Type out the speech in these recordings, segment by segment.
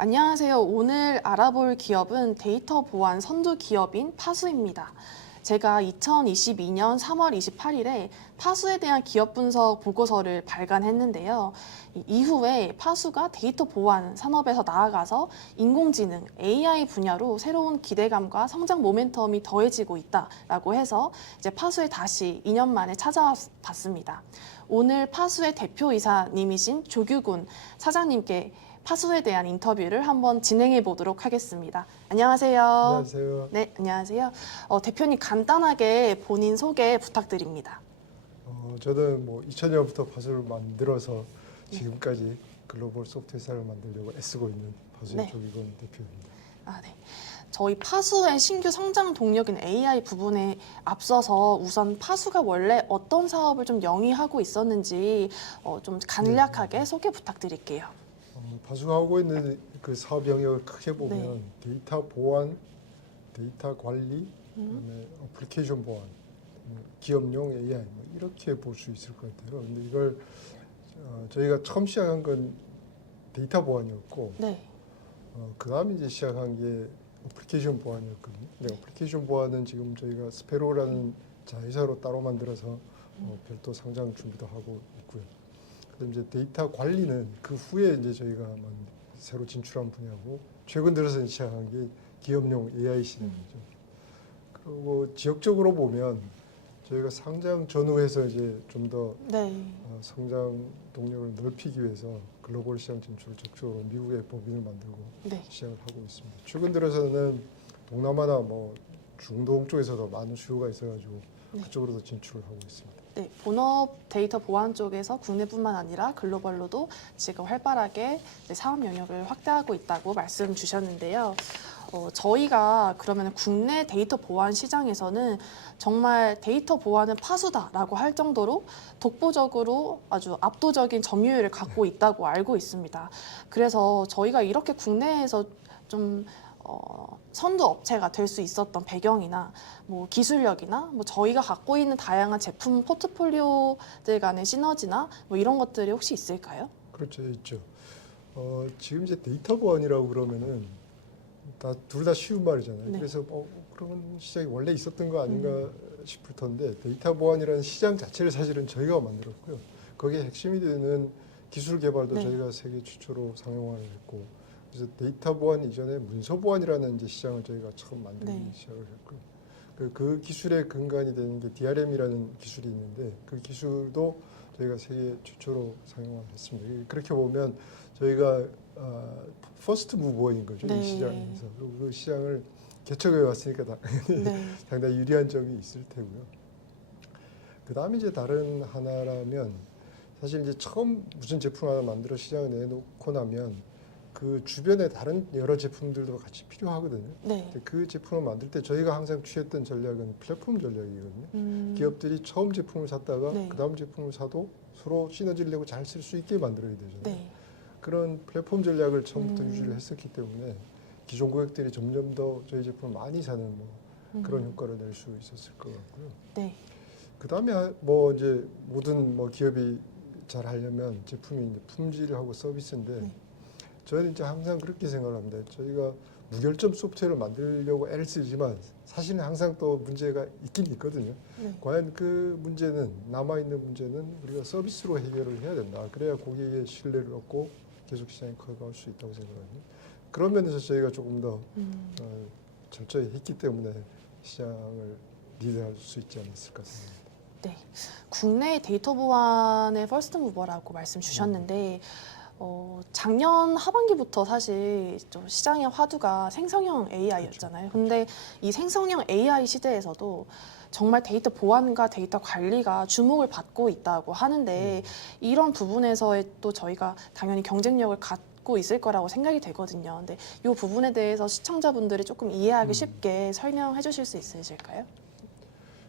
안녕하세요. 오늘 알아볼 기업은 데이터 보안 선두 기업인 파수입니다. 제가 2022년 3월 28일에 파수에 대한 기업 분석 보고서를 발간했는데요. 이후에 파수가 데이터 보안 산업에서 나아가서 인공지능, AI 분야로 새로운 기대감과 성장 모멘텀이 더해지고 있다라고 해서 이제 파수에 다시 2년 만에 찾아와 봤습니다. 오늘 파수의 대표이사님이신 조규군 사장님께 파수에 대한 인터뷰를 한번 진행해 보도록 하겠습니다. 안녕하세요. 안녕하세요. 네, 안녕하세요. 대표님 간단하게 본인 소개 부탁드립니다. 저는 2000년부터 파수를 만들어서 지금까지 글로벌 소프트웨어 회사를 만들려고 애쓰고 있는 파수의 네. 조기건 대표입니다. 네. 저희 파수의 신규 성장 동력인 AI 부분에 앞서서 우선 파수가 원래 어떤 사업을 좀 영위하고 있었는지 좀 간략하게 소개 부탁드릴게요. 파수가 하고 있는 그 사업 영역을 크게 보면 네. 데이터 보안, 데이터 관리, 그다음에 어플리케이션 보안, 기업용 AI 이렇게 볼 수 있을 것 같아요. 근데 이걸 저희가 처음 시작한 건 데이터 보안이었고, 네. 그 다음에 이제 시작한 게 어플리케이션 보안이었거든요. 근데 어플리케이션 보안은 지금 저희가 스페로라는 자회사로 따로 만들어서 별도 상장 준비도 하고 있고요. 그다음 이제 데이터 관리는 그 후에 이제 저희가 새로 진출한 분야고, 최근 들어서 시작한 게 기업용 AI 시장이죠. 그리고 지역적으로 보면 저희가 상장 전후해서 이제 좀 더 네. 성장 동력을 넓히기 위해서 글로벌 시장 진출을 적극적으로 미국의 법인을 만들고 네. 시작을 하고 있습니다. 최근 들어서는 동남아나 중동 쪽에서도 많은 수요가 있어가지고 그쪽으로도 진출을 하고 있습니다. 네, 본업 데이터 보안 쪽에서 국내뿐만 아니라 글로벌로도 지금 활발하게 사업 영역을 확대하고 있다고 말씀 주셨는데요. 저희가 그러면 국내 데이터 보안 시장에서는 정말 데이터 보안은 파수다라고 할 정도로 독보적으로 아주 압도적인 점유율을 갖고 있다고 알고 있습니다. 그래서 저희가 이렇게 국내에서 좀 선두 업체가 될 수 있었던 배경이나 기술력이나 저희가 갖고 있는 다양한 제품 포트폴리오들 간의 시너지나 이런 것들이 혹시 있을까요? 그렇죠, 있죠. 지금 이제 데이터 보안이라고 그러면은 둘 다 쉬운 말이잖아요. 네. 그래서 그런 시장이 원래 있었던 거 아닌가 싶을 텐데, 데이터 보안이라는 시장 자체를 사실은 저희가 만들었고요. 거기에 핵심이 되는 기술 개발도 네. 저희가 세계 최초로 상용화를 했고, 그래서 데이터 보안 이전에 문서 보안이라는 이제 시장을 저희가 처음 만들기 네. 시작을 했고요. 그 기술의 근간이 되는 게 DRM이라는 기술이 있는데, 그 기술도 저희가 세계 최초로 상용화를 했습니다. 그렇게 보면 저희가 퍼스트 무버인 거죠. 네. 이 시장에서. 그리고 그 시장을 개척해 왔으니까 네. 상당히 유리한 점이 있을 테고요. 그 다음에 이제 다른 하나라면, 사실 이제 처음 무슨 제품 하나 만들어 시장에 내놓고 나면 그 주변에 다른 여러 제품들도 같이 필요하거든요. 네. 근데 그 제품을 만들 때 저희가 항상 취했던 전략은 플랫폼 전략이거든요. 기업들이 처음 제품을 샀다가 네. 그 다음 제품을 사도 서로 시너지를 내고 잘 쓸 수 있게 만들어야 되잖아요. 네. 그런 플랫폼 전략을 처음부터 유지를 했었기 때문에 기존 고객들이 점점 더 저희 제품을 많이 사는 그런 효과를 낼 수 있었을 것 같고요. 네. 그 다음에 이제 모든 기업이 잘 하려면 제품이 이제 품질하고 서비스인데, 네. 저는 이제 항상 그렇게 생각을 합니다. 저희가 무결점 소프트웨어를 만들려고 애를 쓰지만 사실은 항상 또 문제가 있긴 있거든요. 네. 과연 그 문제는, 남아있는 문제는 우리가 서비스로 해결을 해야 된다. 그래야 고객의 신뢰를 얻고 계속 시장에 커갈 수 있다고 생각합니다. 그런 면에서 저희가 조금 더 철저히 했기 때문에 시장을 리드할 수 있지 않았을까 생각합니다. 네. 국내 데이터 보안의 퍼스트 무버라고 말씀 주셨는데 작년 하반기부터 사실 좀 시장의 화두가 생성형 AI였잖아요. 근데 이 생성형 AI 시대에서도 정말 데이터 보안과 데이터 관리가 주목을 받고 있다고 하는데 이런 부분에서의 또 저희가 당연히 경쟁력을 갖고 있을 거라고 생각이 되거든요. 근데 이 부분에 대해서 시청자분들이 조금 이해하기 쉽게 설명해 주실 수 있으실까요?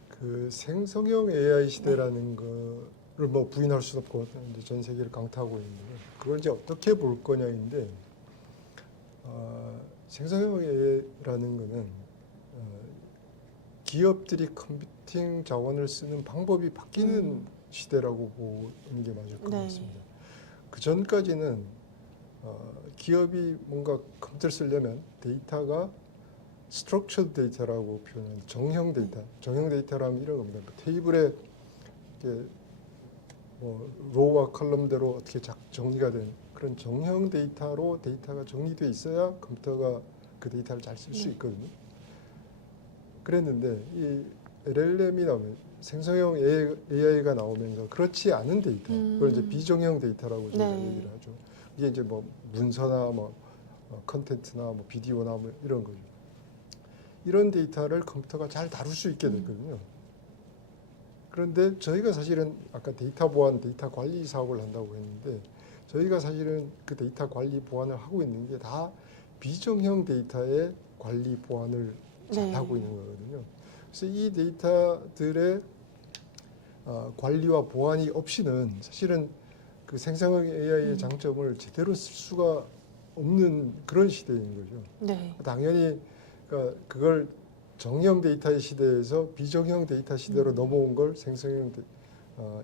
그 생성형 AI 시대라는 거를 부인할 수 없고 이제 전 세계를 강타하고 있는데, 그걸 이제 어떻게 볼 거냐인데, 생성형 AI라는 거는 기업들이 컴퓨팅 자원을 쓰는 방법이 바뀌는 시대라고 보는 게 맞을 것 네. 같습니다. 그 전까지는 기업이 뭔가 컴퓨터를 쓰려면 데이터가 structured 데이터라고 표현하는 정형 데이터. 정형 데이터라면 이런 겁니다. 뭐 테이블에 이렇게 뭐 로우와 컬럼대로 어떻게 정리가 된 그런 정형 데이터로 데이터가 정리돼 있어야 컴퓨터가 그 데이터를 잘 쓸 수 있거든요. 그랬는데 이 LLM이 나오면 생성형 AI가 나오면서 그렇지 않은 데이터, 그걸 이제 비정형 데이터라고 저희가 네. 얘기를 하죠. 이게 이제 뭐 문서나 뭐 컨텐츠나 뭐 비디오나 뭐 이런 거죠. 이런 데이터를 컴퓨터가 잘 다룰 수 있게 됐거든요. 그런데 저희가 사실은 아까 데이터 보안, 데이터 관리 사업을 한다고 했는데 저희가 사실은 그 데이터 관리 보안을 하고 있는 게 다 비정형 데이터의 관리 보안을 잘 네. 하고 있는 거거든요. 그래서 이 데이터들의 관리와 보안이 없이는 사실은 그 생성형 AI의 장점을 제대로 쓸 수가 없는 그런 시대인 거죠. 네. 당연히 그러니까 그걸 정형 데이터의 시대에서 비정형 데이터 시대로 넘어온 걸 생성형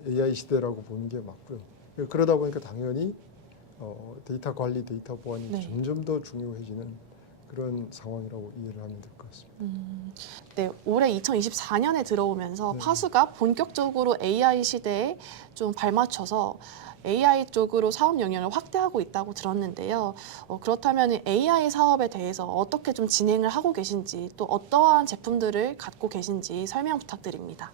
AI 시대라고 보는 게 맞고요. 그러다 보니까 당연히 데이터 관리, 데이터 보안이 네. 점점 더 중요해지는 그런 상황이라고 이해를 하면 될 것 같습니다. 네, 올해 2024년에 들어오면서 네. 파수가 본격적으로 AI 시대에 좀 발맞춰서 AI 쪽으로 사업 영역을 확대하고 있다고 들었는데요. 그렇다면 AI 사업에 대해서 어떻게 좀 진행을 하고 계신지 또 어떠한 제품들을 갖고 계신지 설명 부탁드립니다.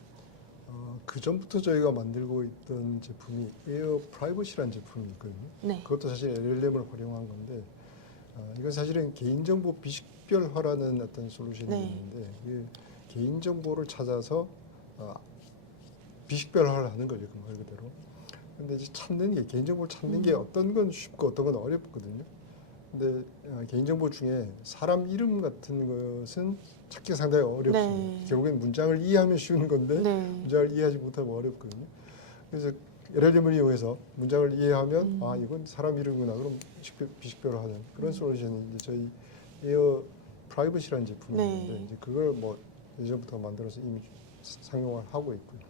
그 전부터 저희가 만들고 있던 제품이 에어 프라이버시라는 제품이 있거든요. 네. 그것도 사실 LLM을 활용한 건데 이건 사실은 개인정보 비식별화라는 어떤 솔루션이 네. 있는데 이 개인정보를 찾아서 비식별화를 하는 거죠, 그 말 그대로. 근데 이제 찾는 게 개인정보를 찾는 게 어떤 건 쉽고 어떤 건 어렵거든요. 근데 개인정보 중에 사람 이름 같은 것은 찾기가 상당히 어렵습니다. 네. 결국엔 문장을 이해하면 쉬운 건데 네. 문장을 이해하지 못하면 어렵거든요. 그래서 LLM을 이용해서 문장을 이해하면 아 이건 사람 이름이구나 그럼 비식별화하는 그런 솔루션이 이제 저희 에어 프라이버시라는 제품인데 네. 이제 그걸 뭐 예전부터 만들어서 이미 상용을 하고 있고요.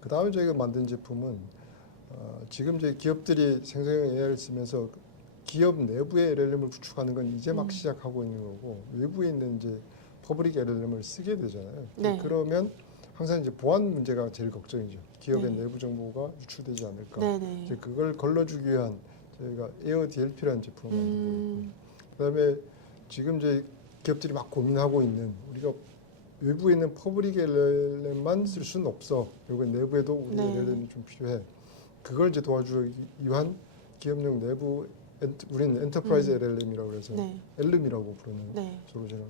그 다음에 저희가 만든 제품은 지금 저희 기업들이 생성형 AI를 쓰면서 기업 내부의 LLM을 구축하는 건 이제 막 시작하고 있는 거고 외부에 있는 이제 퍼블릭 LLM을 쓰게 되잖아요. 네. 그러면 항상 이제 보안 문제가 제일 걱정이죠. 기업의 네. 내부 정보가 유출되지 않을까. 네네. 이제 그걸 걸러주기 위한 저희가 에어 DLP라는 제품을 만들고 있고요. 그다음에 지금 저희 기업들이 막 고민하고 있는 우리가 외부에 있는 퍼블릭 LLM만 쓸 수는 없어. 결국엔 내부에도 우리 네. LLM이 좀 필요해. 그걸 이제 도와주기 위한 기업용 내부 우리는 엔터프라이즈 LLM이라고 해서 네. 엘름이라고 부르는 네. 솔루션을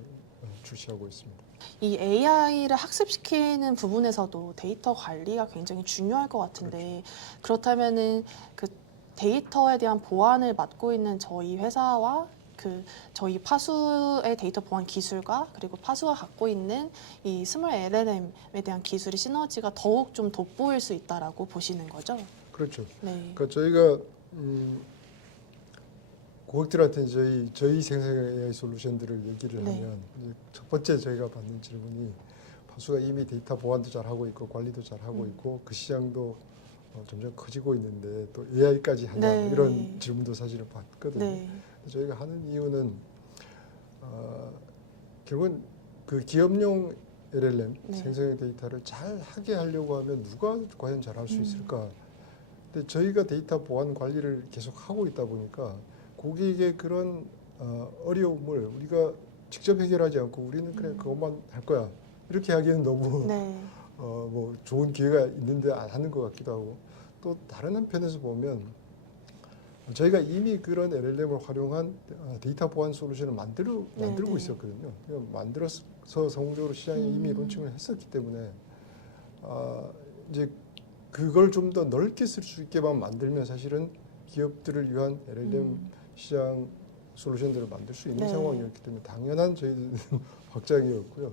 출시하고 있습니다. 이 AI를 학습시키는 부분에서도 데이터 관리가 굉장히 중요할 것 같은데 그렇다면은 그 데이터에 대한 보안을 맡고 있는 저희 회사와 그 저희 파수의 데이터 보안 기술과 그리고 파수가 갖고 있는 이 스몰 LLM에 대한 기술의 시너지가 더욱 좀 돋보일 수 있다라고 보시는 거죠? 그렇죠. 네. 그러니까 저희가 고객들한테 저희 생성형 AI 솔루션들을 얘기를 네. 하면 이제 첫 번째 저희가 받는 질문이 파수가 이미 데이터 보안도 잘 하고 있고 관리도 잘 하고 있고 그 시장도 점점 커지고 있는데 또 AI까지 하냐 네. 이런 질문도 사실은 받거든요. 네. 저희가 하는 이유는 결국은 그 기업용 LLM 네. 생성형 데이터를 잘 하게 하려고 하면 누가 과연 잘할 수 있을까? 근데 저희가 데이터 보안 관리를 계속 하고 있다 보니까 고객의 그런 어려움을 우리가 직접 해결하지 않고 우리는 그냥 그것만 할 거야 이렇게 하기에는 너무 네. 뭐 좋은 기회가 있는데 안 하는 것 같기도 하고 또 다른 한편에서 보면 저희가 이미 그런 LLM을 활용한 데이터 보안 솔루션을 만들고 네. 있었거든요. 만들어서 성공적으로 시장에 이미 론칭을 했었기 때문에 이제 그걸 좀 더 넓게 쓸 수 있게만 만들면 사실은 기업들을 위한 LLM 시장 솔루션들을 만들 수 있는 네. 상황이었기 때문에 당연한 저희들은 확장이었고요.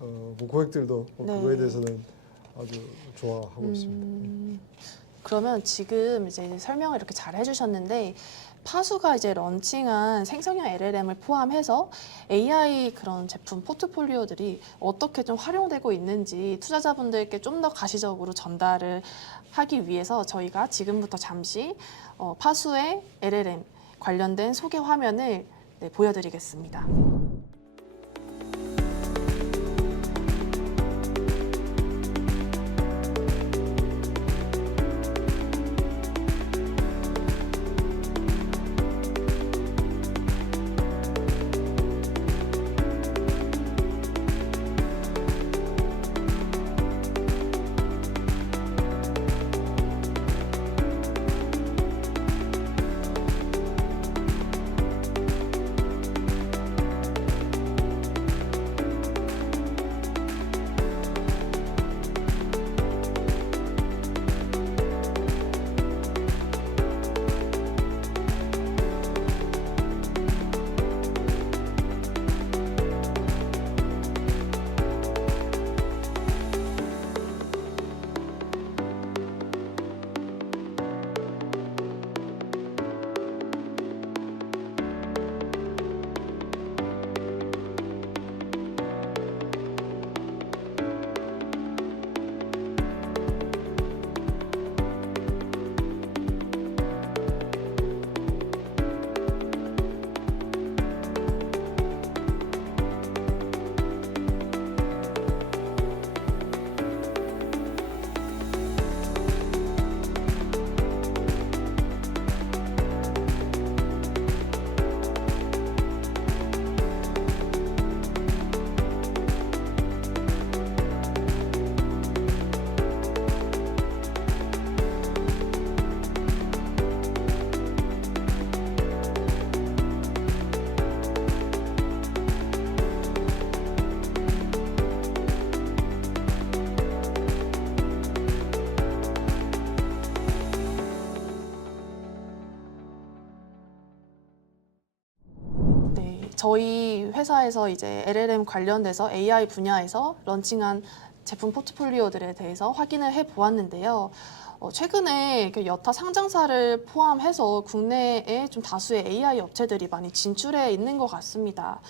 뭐 고객들도 네. 그거에 대해서는 아주 좋아하고 있습니다. 그러면 지금 이제 설명을 이렇게 잘 해주셨는데 파수가 이제 런칭한 생성형 LLM을 포함해서 AI 그런 제품 포트폴리오들이 어떻게 좀 활용되고 있는지 투자자분들께 좀 더 가시적으로 전달을 하기 위해서 저희가 지금부터 잠시 파수의 LLM 관련된 소개 화면을 보여드리겠습니다. 저희 회사에서 이제 LLM 관련돼서 AI 분야에서 런칭한 제품 포트폴리오들에 대해서 확인을 해 보았는데요. 최근에 여타 상장사를 포함해서 국내에 좀 다수의 AI 업체들이 많이 진출해 있는 것 같습니다.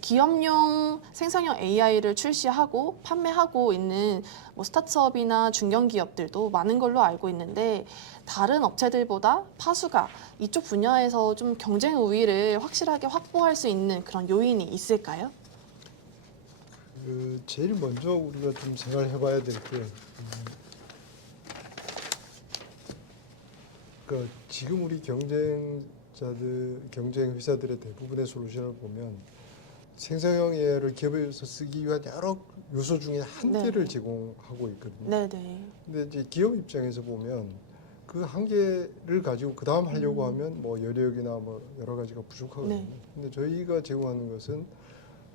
기업용 생성형 AI를 출시하고 판매하고 있는 스타트업이나 중견기업들도 많은 걸로 알고 있는데 다른 업체들보다 파수가 이쪽 분야에서 좀 경쟁 우위를 확실하게 확보할 수 있는 그런 요인이 있을까요? 제일 먼저 우리가 좀 생각을 해봐야 될 게 그러니까 지금 우리 경쟁 회사들의 대부분의 솔루션을 보면 생성형 AI를 기업에서 쓰기 위한 여러 요소 중에 한 네. 개를 제공하고 있거든요. 네네. 근데 이제 기업 입장에서 보면 그 한 개를 가지고 그 다음 하려고 하면 뭐 여력이나 뭐 여러 가지가 부족하거든요. 네. 근데 저희가 제공하는 것은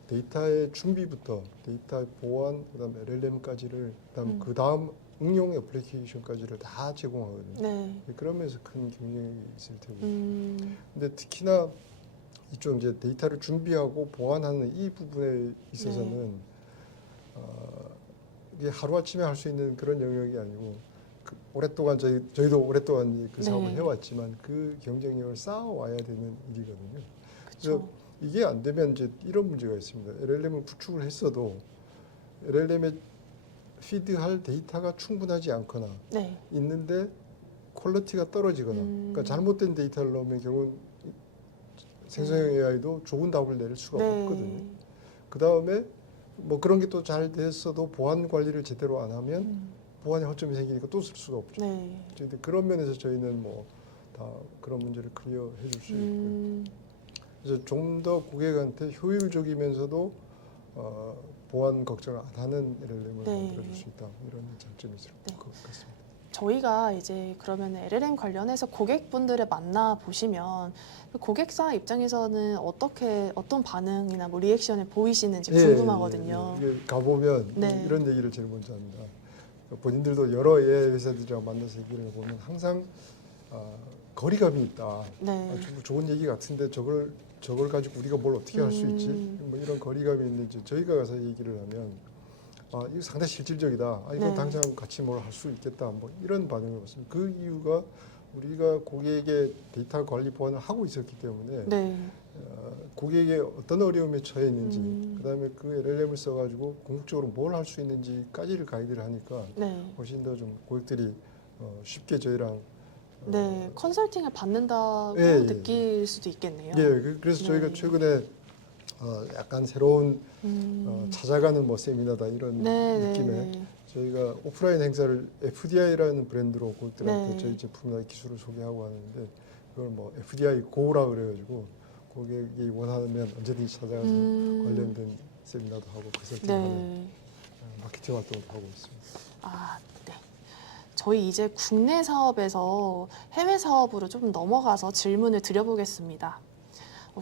데이터의 준비부터 데이터의 보안, 그다음 LLM까지를, 그다음 그 다음 응용 애플리케이션까지를 다 제공하거든요. 네. 그러면서 큰 경쟁이 있을 테고. 음, 근데 특히나 이쪽 이제 데이터를 준비하고 보안하는 이 부분에 있어서는 이게 하루 아침에 할 수 있는 그런 영역이 아니고 오랫동안 저희도 오랫동안 그 사업을 네. 해왔지만 그 경쟁력을 쌓아와야 되는 일이거든요. 그렇죠. 그래서 이게 안 되면 이제 이런 문제가 있습니다. LLM을 구축을 했어도 LLM에 피드할 데이터가 충분하지 않거나 네. 있는데 퀄리티가 떨어지거나 그러니까 잘못된 데이터를 넣으면 결국은 생성형 AI도 좋은 답을 내릴 수가 없거든요. 그 다음에 뭐 그런 게 또 잘 됐어도 보안 관리를 제대로 안 하면 보안에 허점이 생기니까 또 쓸 수가 없죠. 네. 그런 면에서 저희는 뭐 다 그런 문제를 클리어해 줄 수 있고요. 그래서 좀 더 고객한테 효율적이면서도 보안 걱정을 안 하는 LLM을 네. 만들어줄 수 있다, 이런 장점이 있을 것 같습니다. 저희가 이제 그러면 LLM 관련해서 고객분들을 만나 보시면 고객사 입장에서는 어떤 반응이나 뭐 리액션을 보이시는지 궁금하거든요. 이게 가보면 네. 이런 얘기를 제일 먼저 합니다. 본인들도 여러 AI 회사들이랑 만나서 얘기를 해보면 항상 거리감이 있다. 네. 좀 좋은 얘기 같은데 저걸 가지고 우리가 뭘 어떻게 할 수 있지? 뭐 이런 거리감이 있는지 저희가 가서 얘기를 하면 이거 상당히 실질적이다. 이건 네. 당장 같이 뭘 할 수 있겠다. 뭐 이런 반응을 받습니다. 그 이유가 우리가 고객의 데이터 관리 보안을 하고 있었기 때문에 네. 고객의 어떤 어려움에 처해 있는지, 그다음에 그 LLM을 써가지고 궁극적으로 뭘 할 수 있는지까지를 가이드를 하니까 네. 훨씬 더 좀 고객들이 쉽게 저희랑 네, 컨설팅을 받는다고 예, 예. 느낄 수도 있겠네요. 예, 그래서 네. 저희가 최근에 약간 새로운 음. 찾아가는 뭐 세미나다 이런 네, 느낌의 네. 저희가 오프라인 행사를 FDI라는 브랜드로 고객들한테 네. 저희 제품이나 기술을 소개하고 하는데 그걸 뭐 FDI 고라 그래가지고 고객이 원하면 언제든지 찾아가서 관련된 세미나도 하고 컨설팅하는 네. 마케팅 활동을 하고 있습니다. 아, 네. 저희 이제 국내 사업에서 해외 사업으로 좀 넘어가서 질문을 드려보겠습니다.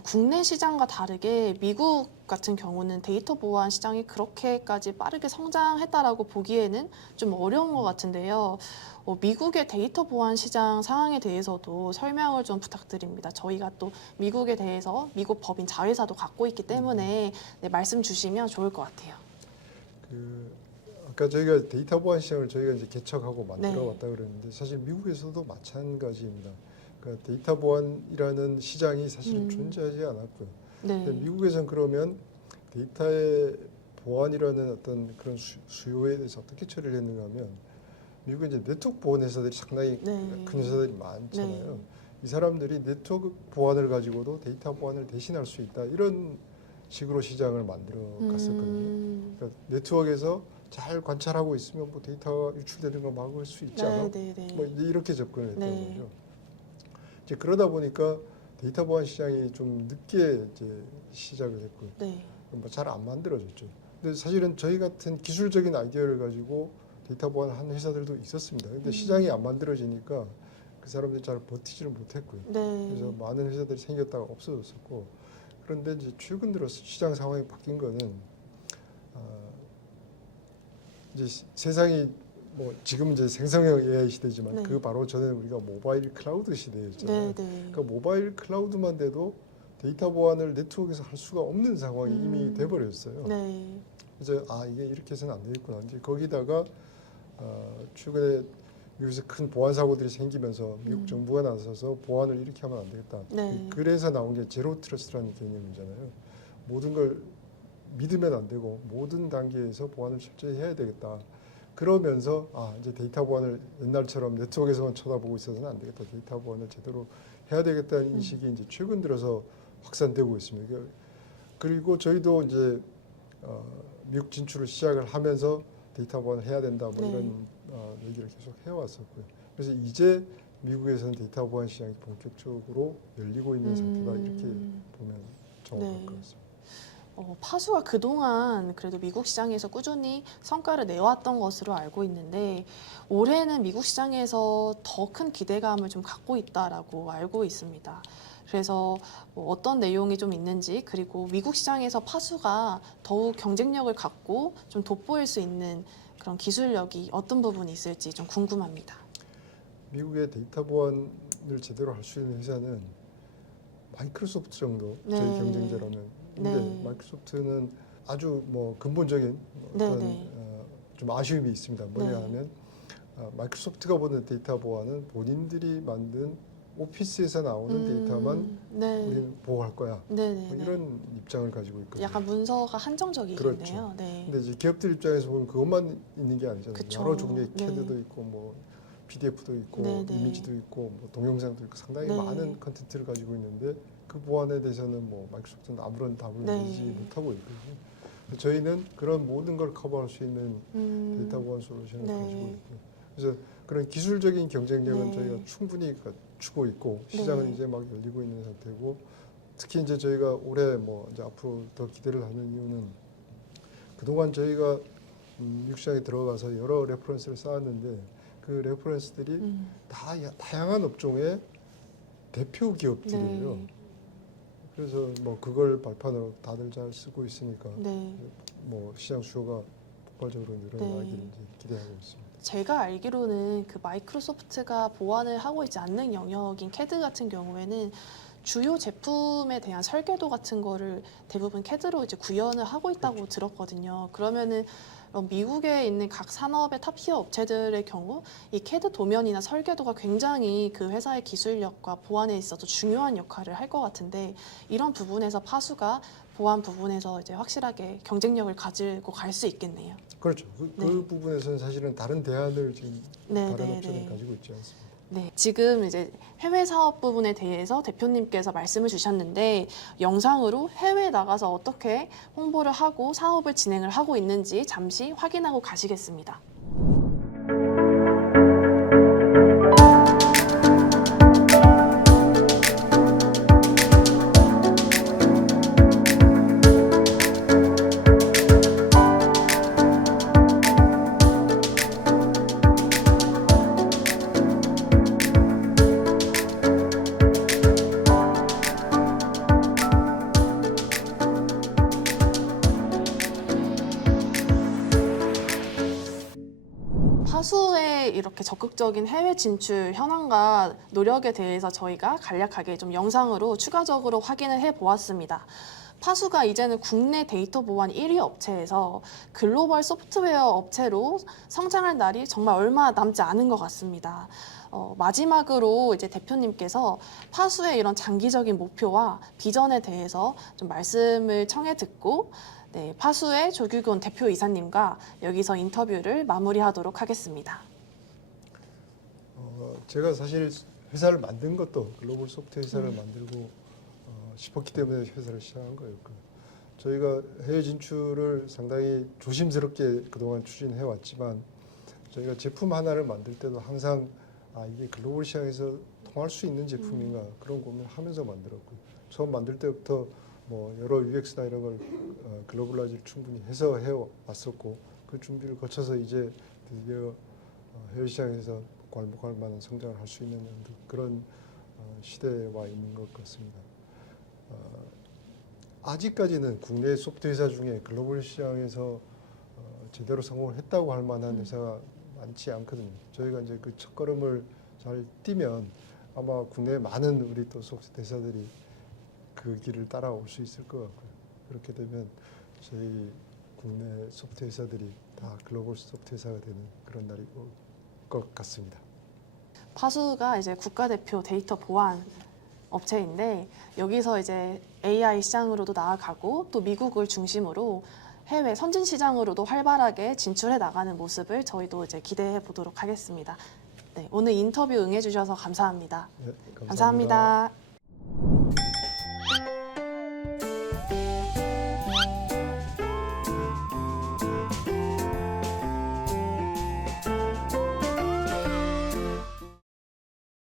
국내 시장과 다르게 미국 같은 경우는 데이터 보안 시장이 그렇게까지 빠르게 성장했다라고 보기에는 좀 어려운 것 같은데요. 미국의 데이터 보안 시장 상황에 대해서도 설명을 좀 부탁드립니다. 저희가 또 미국에 대해서 미국 법인 자회사도 갖고 있기 때문에 네, 말씀 주시면 좋을 것 같아요. 아까 저희가 데이터 보안 시장을 저희가 이제 개척하고 만들어 네. 왔다 그랬는데 사실 미국에서도 마찬가지입니다. 그러니까 데이터 보안이라는 시장이 사실 존재하지 않았고요. 네. 근데 미국에서는 그러면 데이터의 보안이라는 어떤 그런 수요에 대해서 어떻게 처리를 했는가 하면 미국에 이제 네트워크 보안 회사들이 상당히 네. 큰 회사들이 많잖아요. 네. 이 사람들이 네트워크 보안을 가지고도 데이터 보안을 대신할 수 있다 이런 식으로 시장을 만들어 갔었거든요. 그러니까 네트워크에서 잘 관찰하고 있으면 뭐 데이터가 유출되는 거 막을 수 있지 않아? 네, 네, 뭐 네. 이제 이렇게 접근을 했던 네. 거죠. 이제 그러다 보니까 데이터 보안 시장이 좀 늦게 이제 시작을 했고요. 네. 뭐 잘 안 만들어졌죠. 근데 사실은 저희 같은 기술적인 아이디어를 가지고 데이터 보안을 하는 회사들도 있었습니다. 근데 시장이 안 만들어지니까 그 사람들이 잘 버티지를 못했고요. 네. 그래서 많은 회사들이 생겼다가 없어졌었고 그런데 이제 최근 들어서 시장 상황이 바뀐 거는 이제 세상이 뭐 지금 이제 생성형 AI 시대지만 네. 그 바로 전에 우리가 모바일 클라우드 시대였잖아요. 네, 네. 그러니까 모바일 클라우드만 돼도 데이터 보안을 네트워크에서 할 수가 없는 상황이 이미 돼버렸어요. 네. 그래서 이게 이렇게 해서는 안 되겠구나. 이제 거기다가 최근에 미국에서 큰 보안 사고들이 생기면서 미국 정부가 나서서 보안을 이렇게 하면 안 되겠다. 네. 그래서 나온 게 제로 트러스트라는 개념이잖아요. 모든 걸 믿으면 안 되고 모든 단계에서 보안을 철저히 해야 되겠다. 그러면서 이제 데이터 보안을 옛날처럼 네트워크에서만 쳐다보고 있어서는 안 되겠다. 데이터 보안을 제대로 해야 되겠다는 인식이 이제 최근 들어서 확산되고 있습니다. 그리고 저희도 이제 미국 진출을 시작을 하면서 데이터 보안을 해야 된다. 뭐 네. 이런 얘기를 계속 해왔었고요. 그래서 이제 미국에서는 데이터 보안 시장이 본격적으로 열리고 있는 상태다. 이렇게 보면 정확할 네. 것 같습니다. 파수가 그동안 그래도 미국 시장에서 꾸준히 성과를 내왔던 것으로 알고 있는데 올해는 미국 시장에서 더 큰 기대감을 좀 갖고 있다라고 알고 있습니다. 그래서 뭐 어떤 내용이 좀 있는지 그리고 미국 시장에서 파수가 더욱 경쟁력을 갖고 좀 돋보일 수 있는 그런 기술력이 어떤 부분이 있을지 좀 궁금합니다. 미국의 데이터 보안을 제대로 할 수 있는 회사는 마이크로소프트 정도 네. 저희 경쟁자라면 근데 네. 마이크로소프트는 아주 뭐 근본적인 네, 어떤 네. 좀 아쉬움이 있습니다. 뭐냐 네. 하면 마이크로소프트가 보는 데이터 보안은 본인들이 만든 오피스에서 나오는 데이터만 네. 우리는 보호할 거야. 네, 뭐 네. 이런 입장을 가지고 있거든요. 약간 문서가 한정적이겠네요. 그렇죠. 네. 근데 이제 기업들 입장에서 보면 그것만 있는 게 아니잖아요. 그쵸. 여러 종류의 네. CAD도 있고 뭐 PDF도 있고 네, 네. 이미지도 있고 뭐 동영상도 있고 상당히 네. 많은 컨텐츠를 가지고 있는데 그 보안에 대해서는 뭐 마이크로소프트는 아무런 답을 네. 내지 못하고 있거든요. 저희는 그런 모든 걸 커버할 수 있는 데이터 보안 솔루션을 네. 가지고 있고요. 그래서 그런 기술적인 경쟁력은 네. 저희가 충분히 갖추고 있고 시장은 네. 이제 막 열리고 있는 상태고 특히 이제 저희가 올해 뭐 이제 앞으로 더 기대를 하는 이유는 그동안 저희가 미국 시장에 들어가서 여러 레퍼런스를 쌓았는데 그 레퍼런스들이 다 다양한 업종의 대표 기업들이에요. 네. 그래서 뭐 그걸 발판으로 다들 잘 쓰고 있으니까 네. 뭐 시장 수요가 폭발적으로 늘어나기를 네. 이제 기대하고 있습니다. 제가 알기로는 그 마이크로소프트가 보완을 하고 있지 않는 영역인 CAD 같은 경우에는 주요 제품에 대한 설계도 같은 거를 대부분 CAD로 이제 구현을 하고 있다고 그렇죠. 들었거든요. 그러면은 미국에 있는 각 산업의 탑티어 업체들의 경우 이 CAD 도면이나 설계도가 굉장히 그 회사의 기술력과 보안에 있어서 중요한 역할을 할 것 같은데 이런 부분에서 파수가 보안 부분에서 이제 확실하게 경쟁력을 가지고 갈 수 있겠네요. 그렇죠. 그 네. 부분에서는 사실은 다른 대안을 지금 네, 다른 네, 업체는 네. 가지고 있지 않습니다. 네, 지금 이제 해외 사업 부분에 대해서 대표님께서 말씀을 주셨는데 영상으로 해외에 나가서 어떻게 홍보를 하고 사업을 진행을 하고 있는지 잠시 확인하고 가시겠습니다. 파수의 이렇게 적극적인 해외 진출 현황과 노력에 대해서 저희가 간략하게 좀 영상으로 추가적으로 확인을 해 보았습니다. 파수가 이제는 국내 데이터 보안 1위 업체에서 글로벌 소프트웨어 업체로 성장할 날이 정말 얼마 남지 않은 것 같습니다. 마지막으로 이제 대표님께서 파수의 이런 장기적인 목표와 비전에 대해서 좀 말씀을 청해 듣고 네, 파수의 조규곤 대표이사님과 여기서 인터뷰를 마무리하도록 하겠습니다. 제가 사실 회사를 만든 것도 글로벌 소프트웨어 회사를 만들고 싶었기 때문에 회사를 시작한 거였고요. 저희가 해외 진출을 상당히 조심스럽게 그동안 추진해 왔지만 저희가 제품 하나를 만들 때도 항상 이게 글로벌 시장에서 통할 수 있는 제품인가 그런 고민을 하면서 만들었고요. 처음 만들 때부터 뭐 여러 UX나 이런 걸 글로벌라이즈를 충분히 해서 해왔었고 그 준비를 거쳐서 이제 드디어 해외 시장에서 괄목할 만한 성장을 할 수 있는 그런 시대에 와 있는 것 같습니다. 아직까지는 국내 소프트 회사 중에 글로벌 시장에서 제대로 성공을 했다고 할 만한 회사가 많지 않거든요. 저희가 이제 그 첫걸음을 잘 뛰면 아마 국내 많은 우리 또 소프트 회사들이 그 길을 따라올 수 있을 것 같고요. 그렇게 되면 저희 국내 소프트 회사들이 다 글로벌 소프트 회사가 되는 그런 날이 올 것 같습니다. 파수가 이제 국가대표 데이터 보안 업체인데 여기서 이제 AI 시장으로도 나아가고 또 미국을 중심으로 해외 선진 시장으로도 활발하게 진출해 나가는 모습을 저희도 이제 기대해 보도록 하겠습니다. 네, 오늘 인터뷰 응해 주셔서 감사합니다. 네, 감사합니다.